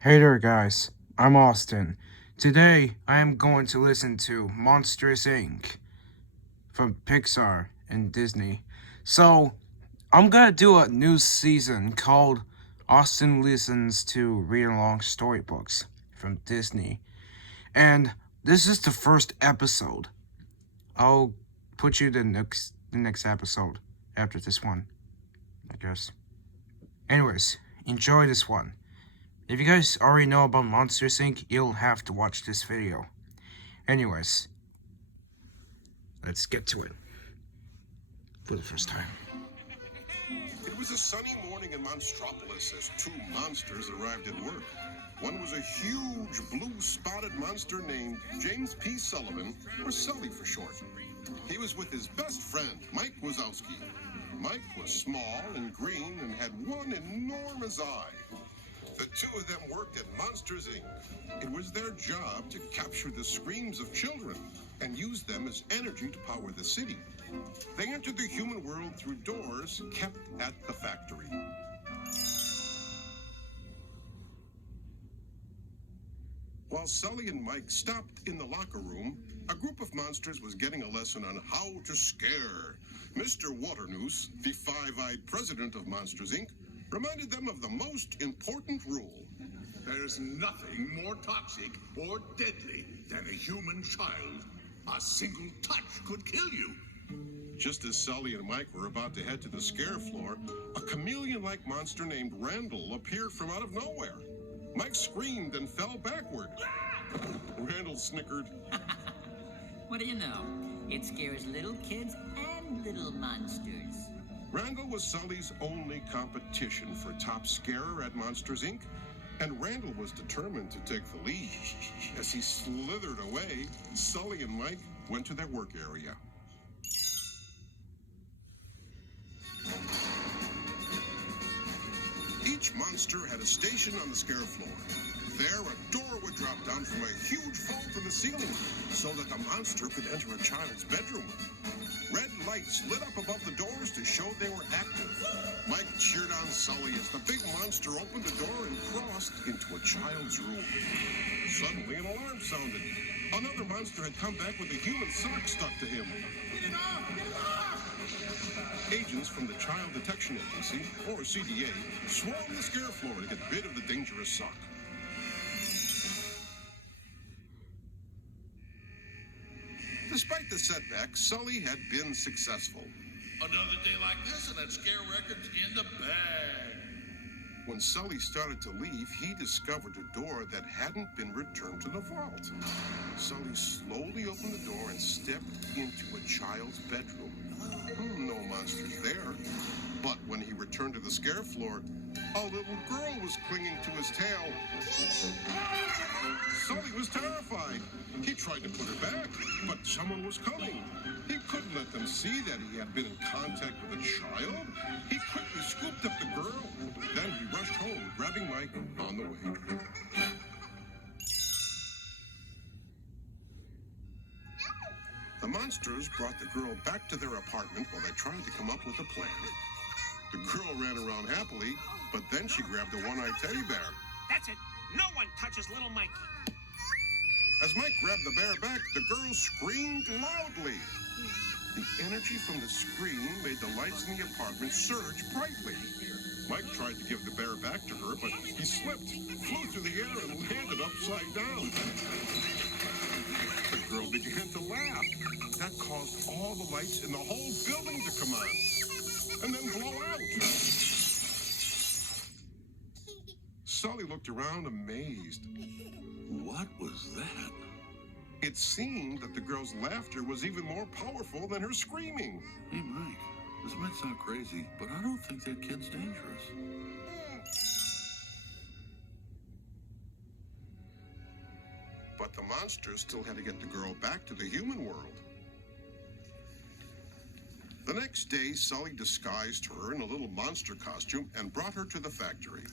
Hey there, guys. I'm Austin. Today, I am going to listen to Monsters Inc. from Pixar and Disney. So, I'm gonna do a new season called Austin Listens to Read Along Storybooks from Disney. And this is the first episode. I'll put you the next episode after this one, I guess. Anyways, enjoy this one. If you guys already know about Monsters Inc., you'll have to watch this video. Anyways, let's get to it. For the first time. It was a sunny morning in Monstropolis as two monsters arrived at work. One was a huge blue-spotted monster named James P. Sullivan, or Sully for short. He was with his best friend, Mike Wazowski. Mike was small and green and had one enormous eye. The two of them worked at Monsters, Inc. It was their job to capture the screams of children and use them as energy to power the city. They entered the human world through doors kept at the factory. While Sully and Mike stopped in the locker room, a group of monsters was getting a lesson on how to scare. Mr. Waternoose, the five-eyed president of Monsters, Inc., reminded them of the most important rule. There's nothing more toxic or deadly than a human child. A single touch could kill you. Just as Sully and Mike were about to head to the scare floor, a chameleon-like monster named Randall appeared from out of nowhere. Mike screamed and fell backward. Randall snickered. What do you know? It scares little kids and little monsters. Randall was Sully's only competition for top scarer at Monsters, Inc., and Randall was determined to take the lead. As he slithered away, Sully and Mike went to their work area. Each monster had a station on the scare floor. There, a door would drop down from a huge vault in the ceiling so that the monster could enter a child's bedroom. Red lights lit up above the doors to show they were active. Mike cheered on Sully as the big monster opened the door and crossed into a child's room. Suddenly, an alarm sounded. Another monster had come back with a human sock stuck to him. Get it off! Get it off! Agents from the Child Detection Agency, or CDA, swarmed the scare floor to get rid of the dangerous sock. Despite the setback, Sully had been successful. Another day like this and that scare record's in the bag. When Sully started to leave, he discovered a door that hadn't been returned to the vault. Sully slowly opened the door and stepped into a child's bedroom. No monsters there. But when he returned to the scare floor, a little girl was clinging to his tail. Sully was terrified. He tried to put her back, but someone was coming. He couldn't let them see that he had been in contact with a child. He quickly scooped up the girl. Then he rushed home, grabbing Mike on the way. The monsters brought the girl back to their apartment while they tried to come up with a plan. The girl ran around happily, but then she grabbed a one-eyed teddy bear. That's it. No one touches little Mikey. As Mike grabbed the bear back, the girl screamed loudly. The energy from the scream made the lights in the apartment surge brightly. Mike tried to give the bear back to her, but he slipped, flew through the air, and landed upside down. The girl began to laugh. That caused all the lights in the whole building to come on, and then blow out. Sully looked around amazed. What was that? It seemed that the girl's laughter was even more powerful than her screaming. Hey, Mike, this might sound crazy, but I don't think that kid's dangerous. But the monsters still had to get the girl back to the human world. The next day, Sully disguised her in a little monster costume and brought her to the factory.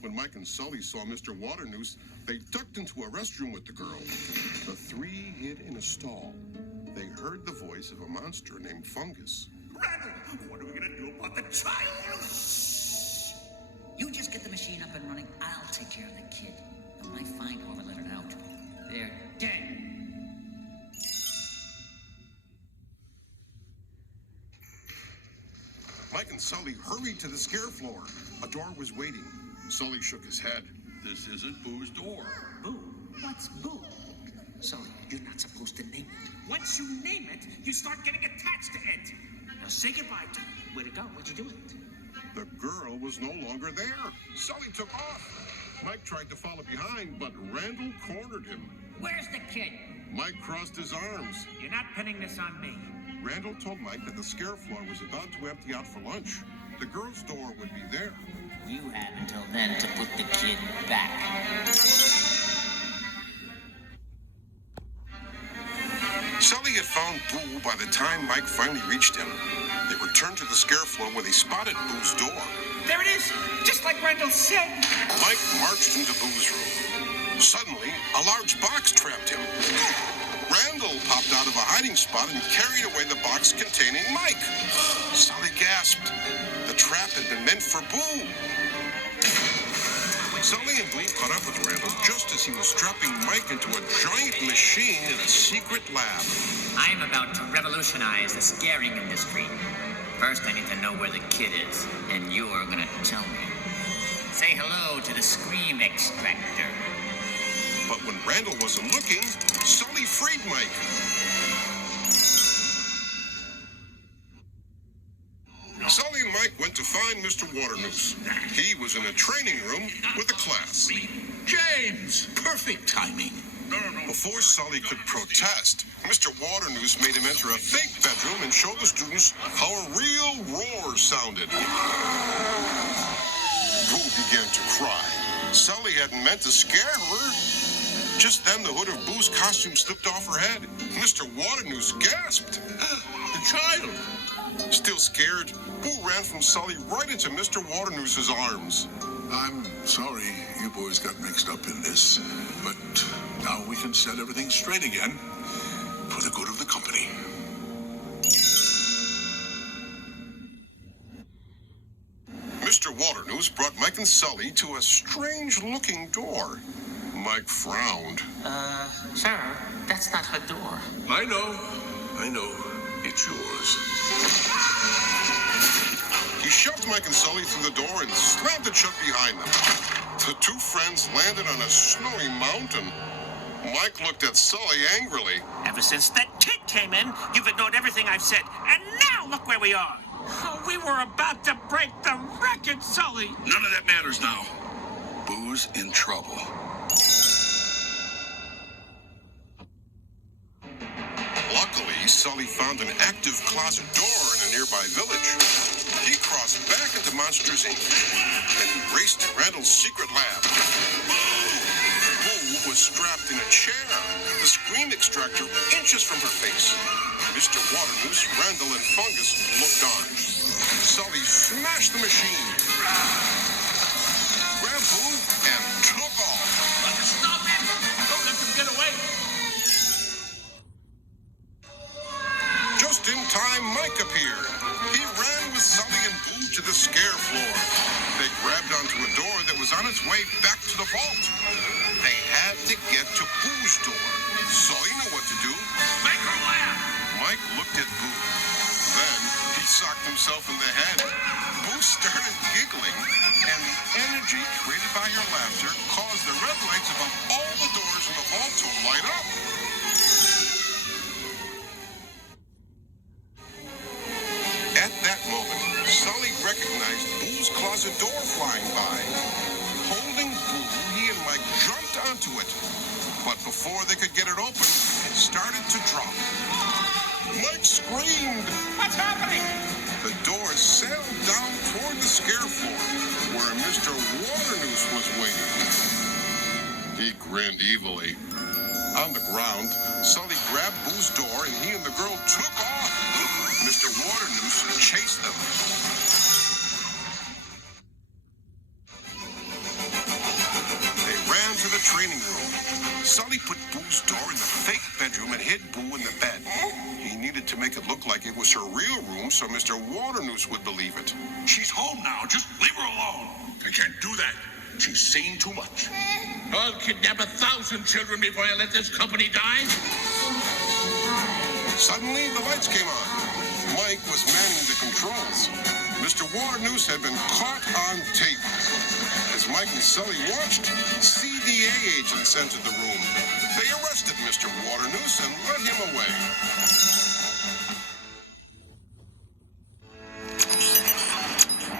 When Mike and Sully saw Mr. Waternoose, they ducked into a restroom with the girl. The three hid in a stall. They heard the voice of a monster named Fungus. Randall, what are we gonna do about the child? You just get the machine up and running. I'll take care of the kid. When I find whoever let it out, they're dead. Mike and Sully hurried to the scare floor. A door was waiting. Sully shook his head. This isn't Boo's door. Boo? What's Boo? Sully, you're not supposed to name it. Once you name it, you start getting attached to it. Now say goodbye to it. Where'd it go? What'd you do with it? The girl was no longer there. Sully took off. Mike tried to follow behind, but Randall cornered him. Where's the kid? Mike crossed his arms. You're not pinning this on me. Randall told Mike that the scare floor was about to empty out for lunch. The girl's door would be there. You have until then to put the kid back. Sully had found Boo by the time Mike finally reached him. They returned to the scare floor where they spotted Boo's door. There it is, just like Randall said. Mike marched into Boo's room. Suddenly, a large box trapped him. Randall popped out of a hiding spot and carried away the box containing Mike. Sully gasped. The trap had been meant for Boo. Sully and Boo caught up with Randall just as he was strapping Mike into a giant machine in a secret lab. I'm about to revolutionize the scaring industry. First, I need to know where the kid is, and you're gonna tell me. Say hello to the scream extractor. But when Randall wasn't looking, Sully freed Mike. Sully and Mike went to find Mr. Waternoose. He was in a training room with a class. James! Perfect timing. Before Sully could protest, Mr. Waternoose made him enter a fake bedroom and show the students how a real roar sounded. Boo began to cry. Sully hadn't meant to scare her. Just then, the hood of Boo's costume slipped off her head. Mr. Waternoose gasped. The child! Still scared, Boo ran from Sully right into Mr. Waternoose's arms. I'm sorry you boys got mixed up in this, but now we can set everything straight again for the good of the company. Mr. Waternoose brought Mike and Sully to a strange-looking door. Mike frowned. Sir, that's not her door. I know. It's yours. He shoved Mike and Sully through the door and slammed it shut behind them. The two friends landed on a snowy mountain. Mike looked at Sully angrily. Ever since that kid came in, you've ignored everything I've said. And now look where we are. Oh, we were about to break the record, Sully. None of that matters now. Boo's in trouble. Luckily, Sully found an active closet door in a nearby village. He crossed back into Monsters, Inc. and he raced to Randall's secret lab. Boo was strapped in a chair, the scream extractor inches from her face. Mr. Waternoose, Randall, and Fungus looked on. Sully smashed the machine, grabbed Boo, and took off. Stop it! Don't let them get away! Just in time, Mike appeared. He ran with Sully and Boo to the scare floor. They grabbed onto a door that was on its way back to the vault. They had to get to Boo's door. Sully knew what to do. Make her laugh! Mike looked at Boo. Then he socked himself in the head. Boo started giggling, and the energy created by her laughter caused the red lights above all the doors in the vault to light up. At that moment, Sully recognized Boo's closet door flying by. Holding Boo, he and Mike jumped onto it. But before they could get it open, it started to drop. Mike screamed. What's happening? The door sailed down toward the scare floor, where Mr. Waternoose was waiting. He grinned evilly. On the ground, Sully grabbed Boo's door, and he and the girl took off. Mr. Waternoose chased them. They ran to the training room. Sully put Boo's door in the fake bedroom and hid Boo in the bed. He needed to make it look like it was her real room so Mr. Waternoose would believe it. She's home now. Just leave her alone. I can't do that. She's seen too much. I'll kidnap 1,000 children before I let this company die. Suddenly, the lights came on. Mike was manning the controls. Mr. Waternoose had been caught on tape. As Mike and Sully watched, CDA agents entered the room. They arrested Mr. Waternoose and led him away.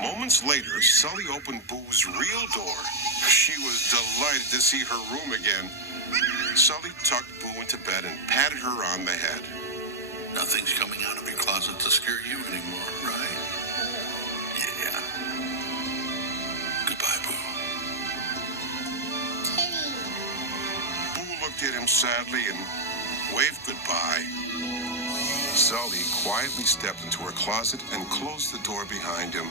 Moments later, Sully opened Boo's real door. She was delighted to see her room again. Sully tucked Boo into bed and patted her on the head. Nothing's coming out of your closet to scare you anymore, right? Yeah. Goodbye, Boo. Boo looked at him sadly and waved goodbye. Sully quietly stepped into her closet and closed the door behind him.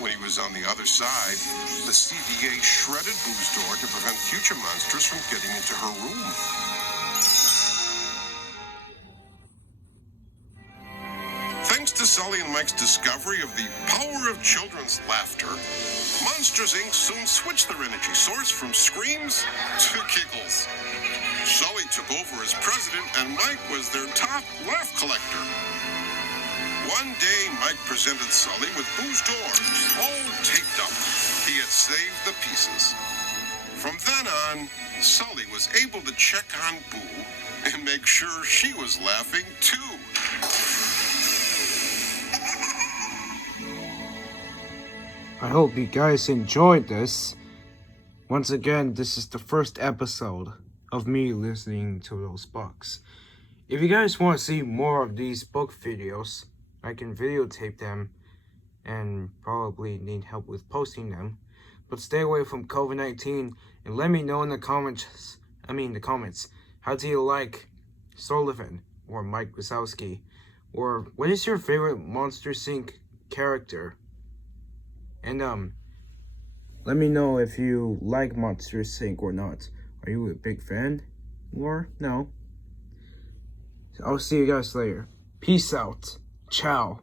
When he was on the other side, the CDA shredded Boo's door to prevent future monsters from getting into her room. Thanks to Sully and Mike's discovery of the power of children's laughter, Monsters, Inc. soon switched their energy source from screams to giggles. Sully took over as president, and Mike was their top laugh collector. One day, Mike presented Sully with Boo's door, all taped up. He had saved the pieces. From then on, Sully was able to check on Boo and make sure she was laughing too. I hope you guys enjoyed this. Once again, this is the first episode of me listening to those books. If you guys want to see more of these book videos, I can videotape them and probably need help with posting them. But stay away from COVID-19 and let me know in the comments, how do you like Sullivan or Mike Wazowski? Or what is your favorite Monsters, Inc. character? And let me know if you like Monsters, Inc. or not. Are you a big fan? Or no? I'll see you guys later. Peace out. Ciao.